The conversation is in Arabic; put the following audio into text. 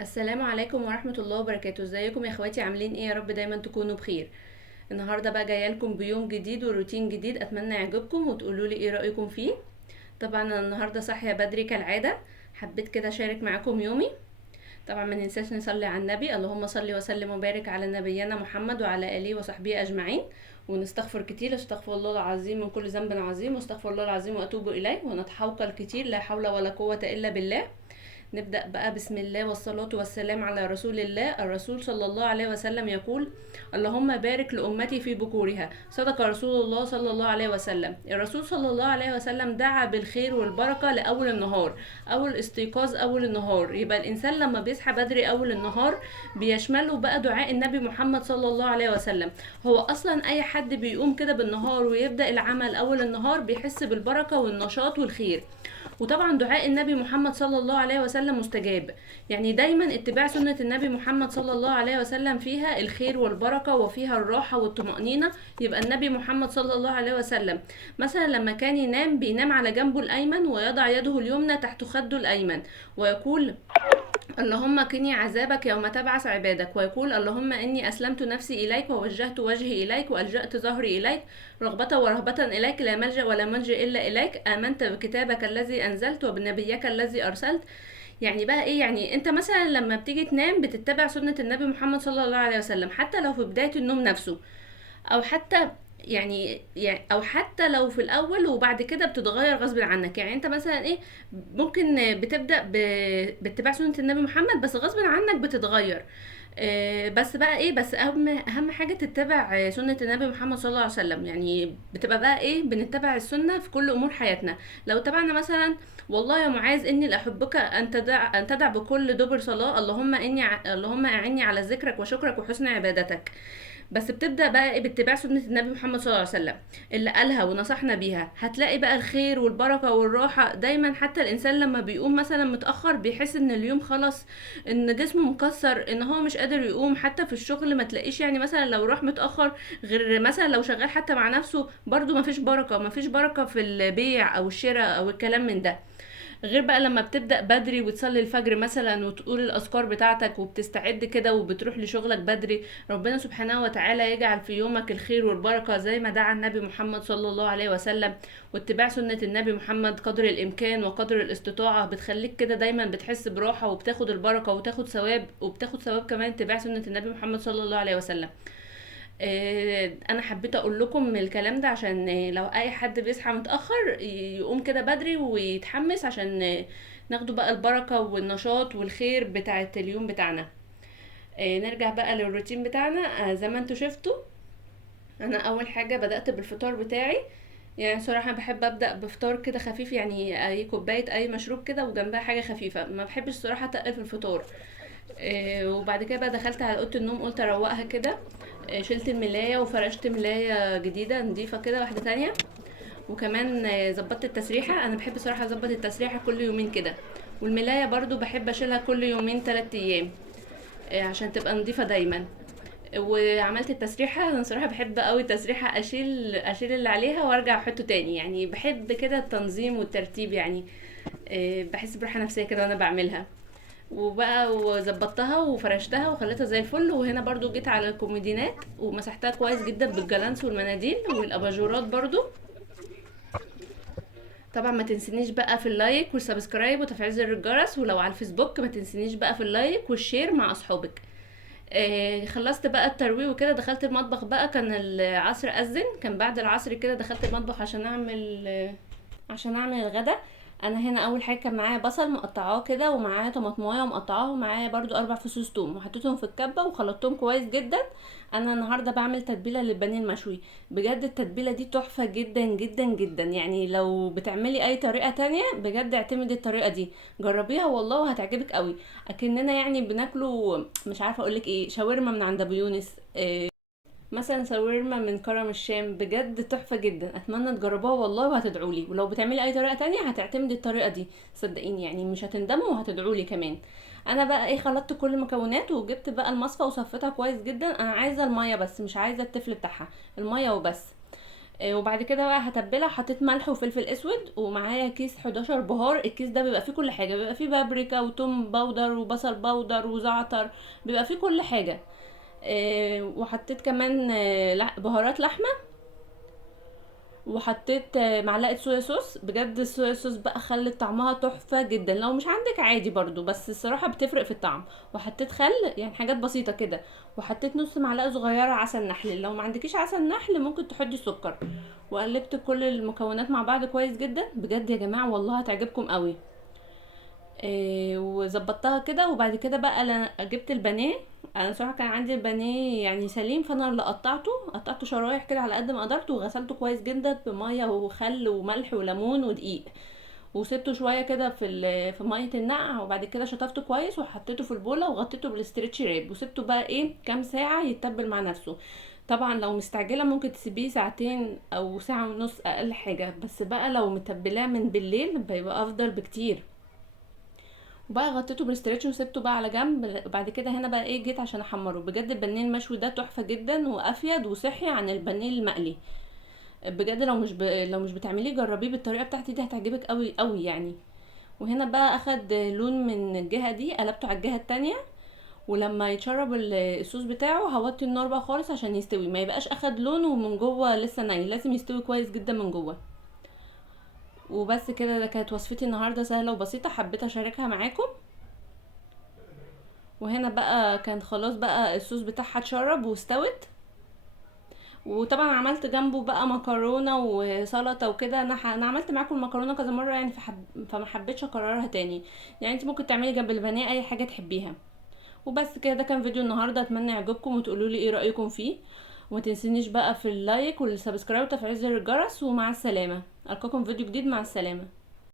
السلام عليكم ورحمة الله وبركاته. ازيكم يا اخواتي؟ عاملين ايه؟ يا رب دايما تكونوا بخير. النهاردة بقى جاية لكم بيوم جديد وروتين جديد، اتمنى يعجبكم وتقولوا لي ايه رأيكم فيه. طبعا انا النهاردة صاحية بدري كالعادة، حبيت كده اشارك معاكم يومي. طبعا ما ننساش نصلي على النبي، اللهم صل وسلم وبارك على نبينا محمد وعلى اله وصحبه اجمعين. ونستغفر كتير، استغفر الله العظيم من كل ذنب عظيم، واستغفر الله العظيم واتوب اليه، ونتحوكل كتير، لا حول ولا قوة الا بالله. نبدأ بقى بسم الله والصلاة والسلام على رسول الله. الرسول صلى الله عليه وسلم يقول: اللهم بارك لأمتي في بكورها. صدق رسول الله صلى الله عليه وسلم. الرسول صلى الله عليه وسلم دعا بالخير والبركة لأول النهار، أول استيقاظ أول النهار. يبقى الإنسان لما بيصحى بدري أول النهار بيشمله بقى دعاء النبي محمد صلى الله عليه وسلم. هو أصلا أي حد بيقوم كده بالنهار ويبدأ العمل أول النهار بيحس بالبركة والنشاط والخير. وطبعا دعاء النبي محمد صلى الله عليه وسلم مستجاب. يعني دايما اتباع سنة النبي محمد صلى الله عليه وسلم فيها الخير والبركة وفيها الراحة والطمأنينة. يبقى النبي محمد صلى الله عليه وسلم مثلا لما كان ينام بينام على جنبه الأيمن ويضع يده اليمنى تحت خده الأيمن، ويقول: اللهم قني عذابك يوم تبعث عبادك. ويقول: اللهم إني أسلمت نفسي إليك ووجهت وجهي إليك وألجأت ظهري إليك رغبة ورهبة إليك، لا ملجأ ولا منجأ إلا إليك، آمنت بكتابك الذي أنزلت وبنبيك الذي أرسلت. يعني بقى ايه؟ يعني انت مثلا لما بتيجي تنام بتتبع سنة النبي محمد صلى الله عليه وسلم، حتى لو في بداية النوم نفسه، او حتى يعني او حتى لو في الاول وبعد كده بتتغير غصب عنك. يعني انت مثلا ايه، ممكن بتبدا باتباع سنه النبي محمد بس غصب عنك بتتغير. بس بقى ايه، بس اهم حاجه تتبع سنه النبي محمد صلى الله عليه وسلم. يعني بتبقى بقى ايه، بنتبع السنه في كل امور حياتنا. لو تبعنا مثلا: والله يا معاذ اني لاحبك ان تدع بكل دبر صلاه، اللهم اعني على ذكرك وشكرك وحسن عبادتك. بس بتبدأ بقى ايه، باتباع سنة النبي محمد صلى الله عليه وسلم اللي قالها ونصحنا بيها. هتلاقي بقى الخير والبركة والراحة دايما. حتى الإنسان لما بيقوم مثلا متأخر بيحس إن اليوم خلص، إن جسمه مكسر، إن هو مش قادر يقوم. حتى في الشغل ما تلاقيش، يعني مثلا لو راح متأخر، غير مثلا لو شغال حتى مع نفسه برضو مفيش بركة في البيع أو الشراء أو الكلام من ده. غير بقى لما بتبدأ بدري وتصلي الفجر مثلا وتقول الأذكار بتاعتك وبتستعد كده وبتروح لشغلك بدري، ربنا سبحانه وتعالى يجعل في يومك الخير والبركة زي ما دعا النبي محمد صلى الله عليه وسلم. واتباع سنة النبي محمد قدر الإمكان وقدر الاستطاعة بتخليك كده دايما بتحس براحة وبتاخد البركة وبتاخد ثواب كمان اتباع سنة النبي محمد صلى الله عليه وسلم. انا حبيت اقول لكم الكلام ده عشان لو اي حد بيصحى متأخر يقوم كده بدري ويتحمس عشان ناخده بقى البركة والنشاط والخير بتاعت اليوم بتاعنا. نرجع بقى للروتين بتاعنا. زي ما انتوا شفتوا، انا اول حاجة بدأت بالفطار بتاعي. يعني صراحة بحب أبدأ بفطار كده خفيف، يعني أي كوباية أي مشروب كده وجنبها حاجة خفيفة، ما بحبش صراحة أتقل في الفطار. وبعد كده بقى دخلت على اوضه النوم، قلت اروقها كده. شلت الملايه وفرشت ملايه جديده نظيفه كده واحده تانية. وكمان ظبطت التسريحه. انا بحب صراحه اظبط التسريحه كل يومين كده. والملايه برضو بحب اشيلها كل يومين 3 ايام، عشان تبقى نظيفه دايما. وعملت التسريحه. انا صراحه بحب قوي التسريحه، اشيل اللي عليها وارجع احطه تاني. يعني بحب كده التنظيم والترتيب يعني. بحس براحه نفسيه كده وانا بعملها. وبقى وظبطتها وفرشتها وخليتها زي الفل. وهنا برضو جيت على الكوميدينات ومسحتها كويس جدا بالجلانس والمناديل والاباجورات برضو. طبعا ما تنسينيش بقى في اللايك والسبسكرايب وتفعيل زر الجرس. ولو على الفيسبوك ما تنسينيش بقى في اللايك والشير مع اصحابك. خلصت بقى الترويق وكده، دخلت المطبخ بقى. كان العصر أذن، كان بعد العصر كده دخلت المطبخ عشان اعمل الغدا. انا هنا اول حاجه كان معايا بصل مقطعاه كده، ومعايا طماطمايه ومقطعاه، ومعايا برضو 4 فصوص توم وحطيتهم في الكبه وخلطتهم كويس جدا. انا النهارده بعمل تتبيله للبانيه المشوي. بجد التتبيله دي تحفه جدا جدا جدا. يعني لو بتعملي اي طريقه تانية بجد اعتمدي الطريقه دي، جربيها والله وهتعجبك قوي. اكننا يعني بناكله، مش عارفه اقولك ايه، شاورما من عند ابو يونس، مثلا شاورما من كرم الشام. بجد تحفة جدا، اتمنى تجربوها والله وهتدعولي. ولو بتعملي اي طريقة تانية هتعتمدي الطريقة دي، صدقيني يعني مش هتندموا وهتدعولي كمان. انا بقى ايه، خلطت كل المكونات وجبت بقى المصفى وصفيتها كويس جدا. انا عايزة المية بس، مش عايزة التفل بتاعها، المية وبس. وبعد كده بقى هتبلها، حطيت ملح وفلفل اسود، ومعايا كيس 11 بهار. الكيس ده بيبقى فيه كل حاجه، بيبقى فيه بابريكا وتوم باودر وبصل باودر وزعتر، بيبقى فيه كل حاجه. وحطيت كمان بهارات لحمه، وحطيت معلقه صويا صوص. بجد الصويا صوص بقى خلت طعمها تحفه جدا، لو مش عندك عادي برضو، بس الصراحه بتفرق في الطعم. وحطيت خل، يعني حاجات بسيطه كده. وحطيت نص معلقه صغيره عسل نحل، لو ما عندكيش عسل نحل ممكن تحطي سكر. وقلبت كل المكونات مع بعض كويس جدا. بجد يا جماعه والله هتعجبكم قوي. وظبطتها كده. وبعد كده بقى انا جبت البانيه. انا صراحه كان عندي البانيه يعني سليم، فانا اللي قطعته شرايح كده على قد ما قدرت، وغسلته كويس جدا بميه وخل وملح وليمون ودقيق. وسبته شويه كده في ميه النقع. وبعد كده شطفته كويس وحطيته في البوله وغطيته بالاسترتش ريب، وسبته بقى ايه كام ساعه يتبل مع نفسه. طبعا لو مستعجله ممكن تسيبيه ساعتين او ساعه ونص اقل حاجه، بس بقى لو متبلاه من بالليل بيبقى افضل بكتير. وبقى غطيته بالاسترتش وسبته بقى على جنب. بعد كده هنا بقى ايه جيت عشان احمره. بجد البانيه المشوي ده تحفه جدا وافيد وصحي عن البانيه المقلي. بجد لو مش بتعمليه جربيه بالطريقه بتاعتي دي، هتعجبك قوي قوي يعني. وهنا بقى اخد لون من الجهه دي، قلبته على الجهه التانية. ولما يتشرب الصوص بتاعه هوطي النار بقى خالص عشان يستوي، ما يبقاش اخد لون ومن جوه لسه ني، لازم يستوي كويس جدا من جوه. وبس كده، ده كانت وصفتي النهارده سهله وبسيطه، حبيت اشاركها معاكم. وهنا بقى كان خلاص بقى الصوص بتاعها اتشرب واستوت. وطبعا عملت جنبه بقى مكرونه وسلطه وكده. انا عملت معاكم المكرونه كذا مره يعني، فما حبيتش اكررها تاني. يعني انت ممكن تعملي جنب البانيه اي حاجه تحبيها. وبس كده، ده كان فيديو النهارده، اتمنى يعجبكم وتقولوا لي ايه رايكم فيه. وما تنسونيش بقى في اللايك والسبسكرايب وتفعيل زر الجرس. ومع السلامه، القاكم فيديو جديد، مع السلامه.